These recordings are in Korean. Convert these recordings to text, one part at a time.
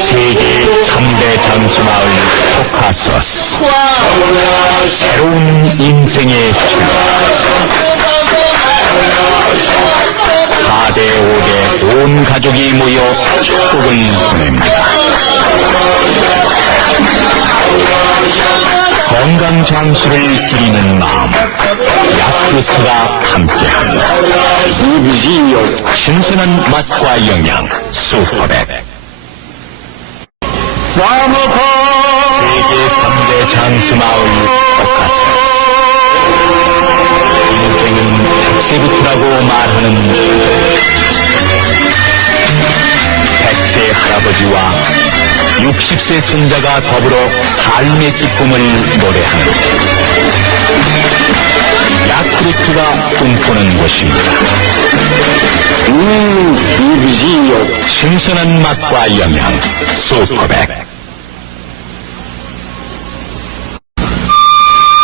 세계 3대 장수마을 코카소스. 새로운 인생의 출발. 4대 5대 온 가족이 모여 축복을 보냅니다. 건강 장수를 기리는 마음, 야쿠르트가 함께합니다. 신선한 맛과 영양, 슈퍼백. 세계 3대 장수마을 코카소스. 인생은 100세부터라고 말하는 100세 할아버지와 60세 손자가 더불어 삶의 기쁨을 노래하는 야쿠르트가 꿈꾸는 곳입니다. 신선한 맛과 영양, 슈퍼백.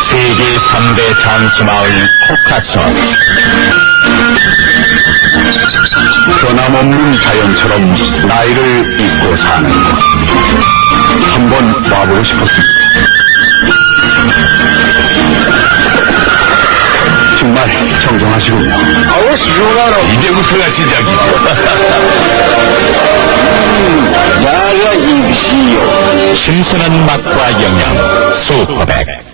세계 3대 장수마을 코카소스. 변함없는 자연처럼 나이를 잊고 사는 곳. 한번 와보고 싶었습니다. 정말 정정하시군요. 이제부터가 시작이죠. 야가 입시요. 신선한 맛과 영양, 슈퍼백.